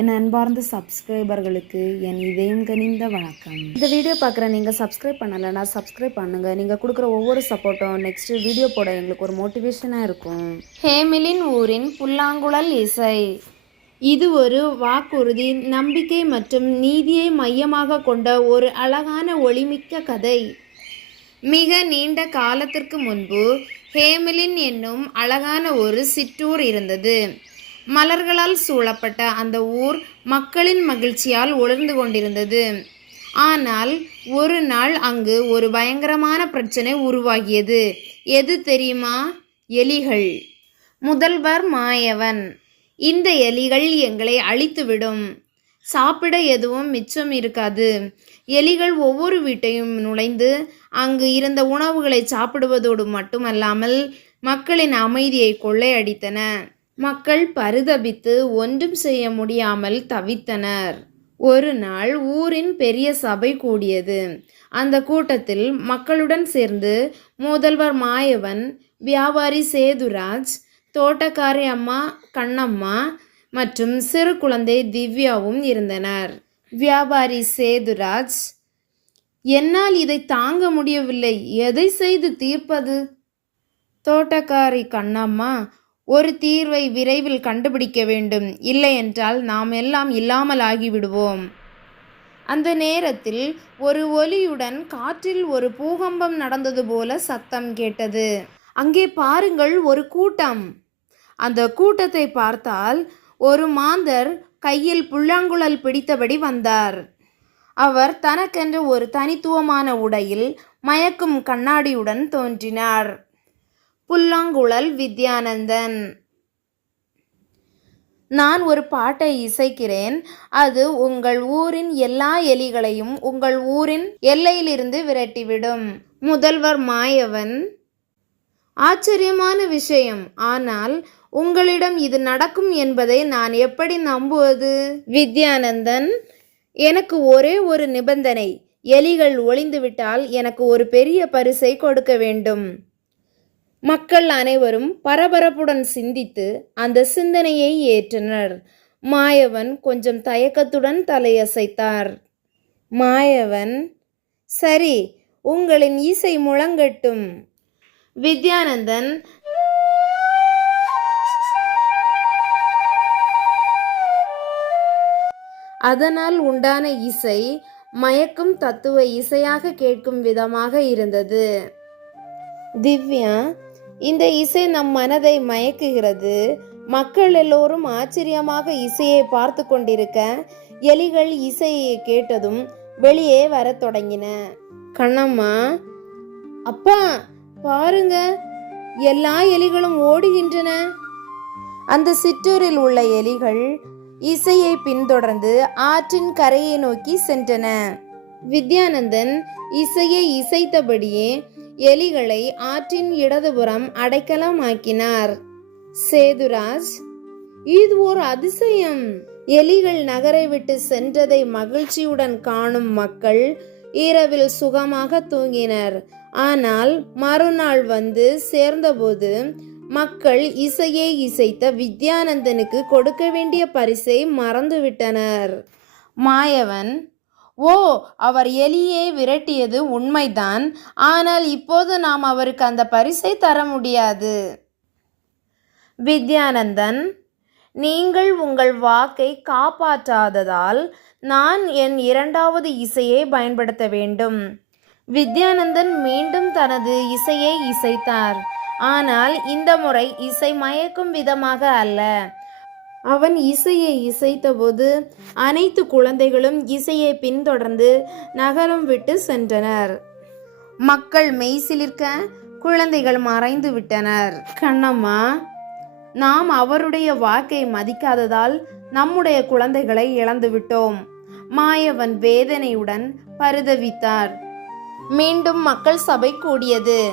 என் அன்பார்ந்த சப்ஸ்கிரைபர்களுக்கு என் இதயம் கனிந்த வணக்கம். இந்த வீடியோ பார்க்குற நீங்கள் சப்ஸ்கிரைப் பண்ணலைன்னா சப்ஸ்கிரைப் பண்ணுங்கள் நீங்கள் கொடுக்குற ஒவ்வொரு சப்போர்ட்டும் நெக்ஸ்ட் வீடியோ போட எங்களுக்கு ஒரு மோட்டிவேஷனாக இருக்கும். ஹேமிலின் ஊரின் புல்லாங்குழல் இசை. இது ஒரு வாக்குறுதி நம்பிக்கை மற்றும் நீதியை மையமாக கொண்ட ஒரு அழகான ஒளிமிக்க கதை. மிக நீண்ட காலத்திற்கு முன்பு ஹேமிலின் என்னும் அழகான ஒரு சிற்றூர் இருந்தது. மலர்களால் சூழப்பட்ட அந்த ஊர் மக்களின் மகிழ்ச்சியால் ஒளிர்ந்து கொண்டிருந்தது. ஆனால் ஒரு நாள் அங்கு ஒரு பயங்கரமான பிரச்சனை உருவாகியது. எது தெரியுமா? எலிகள். முதல்வர் மாயவன். இந்த எலிகள் எங்களை அழித்துவிடும். சாப்பிட எதுவும் மிச்சம் இருக்காது. எலிகள் ஒவ்வொரு வீட்டையும் நுழைந்து அங்கு இருந்த உணவுகளை சாப்பிடுவதோடு மட்டுமல்லாமல் மக்களின் அமைதியை கொள்ளையடித்தன. மக்கள் பரிதபித்து ஒன்றும் செய்ய முடியாமல் தவித்தனர். ஒரு நாள் ஊரின் பெரிய சபை கூடியது. அந்த கூட்டத்தில் மக்களுடன் சேர்ந்து முதல்வர் மாயவன் வியாபாரி சேதுராஜ் தோட்டக்காரி அம்மா கண்ணம்மா மற்றும் சிறு குழந்தை திவ்யாவும் இருந்தனர். வியாபாரி சேதுராஜ் என்னால் இதை தாங்க முடியவில்லை. எதை செய்து தீர்ப்பது? தோட்டக்காரி கண்ணம்மா ஒரு தீர்வை விரைவில் கண்டுபிடிக்க வேண்டும். இல்லையென்றால் நாம் எல்லாம் இல்லாமல் ஆகிவிடுவோம் அந்த நேரத்தில் ஒரு ஒலியுடன் காற்றில் ஒரு பூகம்பம் நடந்தது போல சத்தம் கேட்டது. அங்கே பாருங்கள் ஒரு கூட்டம். அந்த கூட்டத்தை பார்த்தால் ஒரு மாந்தர் கையில் புல்லாங்குழல் பிடித்தபடி வந்தார். அவர் தனக்கென்று ஒரு தனித்துவமான உடையில் மயக்கும் கண்ணாடியுடன் தோன்றினார். புல்லாங்குழல் வித்யானந்தன். நான் ஒரு பாட்டை இசைக்கிறேன். அது உங்கள் ஊரின் எல்லா எலிகளையும் உங்கள் ஊரின் எல்லையிலிருந்து விரட்டிவிடும். முதல்வர் மாயவன். ஆச்சரியமான விஷயம். ஆனால் உங்களிடம் இது நடக்கும் என்பதை நான் எப்படி நம்புவது? வித்யானந்தன். எனக்கு ஒரே ஒரு நிபந்தனை. எலிகள் ஒளிந்துவிட்டால் எனக்கு ஒரு பெரிய பரிசை கொடுக்க வேண்டும். மக்கள் அனைவரும் பரபரப்புடன் சிந்தித்து அந்த சிந்தனையை ஏற்றனர். மாயவன் கொஞ்சம் தயக்கத்துடன் தலையசைத்தார். மாயவன் சரி உங்களின் இசை முழங்கட்டும். வித்யானந்தன் அதனால் உண்டான இசை மயக்கும் தத்துவ இசையாக கேட்கும் விதமாக இருந்தது. திவ்யா இந்த இசை நம் மனதை மயக்குகிறது. மக்கள் எல்லோரும் ஆச்சரியமாக இசையை பார்த்து கொண்டிருக்க எலிகள் இசையை கேட்டதும் வெளியே வரத் தொடங்கின. கண்ணம்மா அப்பா பாருங்க எல்லா எலிகளும் ஓடுகின்றன. அந்த சிற்றூரில் உள்ள எலிகள் இசையை பின்தொடர்ந்து ஆற்றின் கரையை நோக்கி சென்றன. வித்யானந்தன் இசையை இசைத்தபடியே எலிகளை ஆற்றின் இடதுபுறம் அடைக்கலமாக்கினார். சேதுராஜ் இது ஒரு அதிசயம். எலிகள் நகரை விட்டு சென்றதை மகிழ்ச்சியுடன் காணும் மக்கள் இரவில் சுகமாக தூங்கினர். ஆனால் மறுநாள் வந்து சேர்ந்தபோது மக்கள் இசையை இசைத்த வித்யானந்தனுக்கு கொடுக்க வேண்டிய பரிசை மறந்துவிட்டனர். மாயவன் ஓ அவர் எலியை விரட்டியது உண்மைதான். ஆனால் இப்போது நாம் அவருக்கு அந்த பரிசை தர முடியாது. வித்யானந்தன் நீங்கள் உங்கள் வாக்கை காப்பாற்றாததால் நான் என் இரண்டாவது இசையை பயன்படுத்த வேண்டும். வித்யானந்தன் மீண்டும் தனது இசையை இசைத்தார். ஆனால் இந்த முறை இசை மயக்கும் விதமாக அல்ல. அவன் இசையை இசைத்தபோது அனைத்து குழந்தைகளும் இசையை பின்தொடர்ந்து நகரம் விட்டு சென்றனர். மக்கள் மெய்சிலிருக்க குழந்தைகள் மறைந்து விட்டனர். கண்ணம்மா நாம் அவருடைய வாக்கை மதிக்காததால் நம்முடைய குழந்தைகளை இழந்து விட்டோம். மாயவன் வேதனையுடன் பரிதவித்தார். மீண்டும் மக்கள் சபை கூடியது.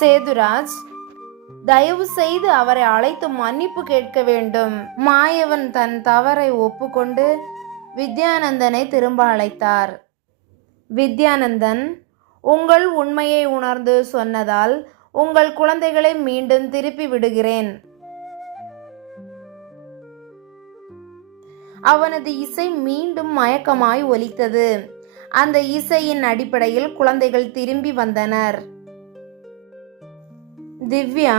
சேதுராஜ் தயவு செய்து அவரை அழைத்து மன்னிப்பு கேட்க வேண்டும். மாயவன் தன் தவறை ஒப்புக்கொண்டு வித்யானந்தனை திரும்ப அழைத்தார். வித்யானந்தன் உங்கள் உண்மையை உணர்ந்து சொன்னதால் உங்கள் குழந்தைகளை மீண்டும் திருப்பி விடுகிறேன். அவனது இசை மீண்டும் மயக்கமாய் ஒலித்தது. அந்த இசையின் அடிப்படையில் குழந்தைகள் திரும்பி வந்தனர். திவ்யா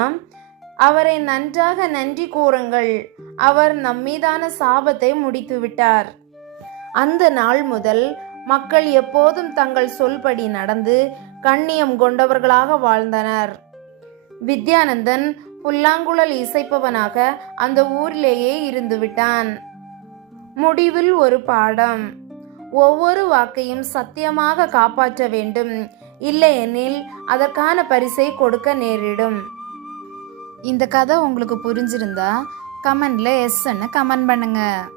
அவரை நன்றாக நன்றி கூறுங்கள். அவர் நம்மீதான சாபத்தை முடித்து விட்டார் அந்த நாள் முதல் மக்கள் எப்போதும் தங்கள் சொல்படி நடந்து கண்ணியம் கொண்டவர்களாக வாழ்ந்தனர். வித்யானந்தன் புல்லாங்குழல் இசைப்பவனாக அந்த ஊரிலேயே இருந்து விட்டான் முடிவில் ஒரு பாடம். ஒவ்வொரு வாக்கையும் சத்தியமாக காப்பாற்ற வேண்டும். இல்லையெனில் அதற்கான பரிசை கொடுக்க நேரிடும். இந்த கதை உங்களுக்கு புரிஞ்சிருந்தா கமெண்டில் எஸ்ன்னு கமெண்ட் பண்ணுங்க.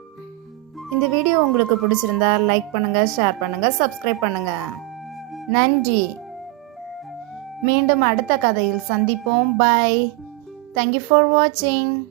இந்த வீடியோ உங்களுக்கு பிடிச்சிருந்தா லைக் பண்ணுங்க ஷேர் பண்ணுங்க சப்ஸ்கிரைப் பண்ணுங்க. நன்றி. மீண்டும் அடுத்த கதையில் சந்திப்போம். பை. தேங்க்யூ ஃபார் வாட்சிங்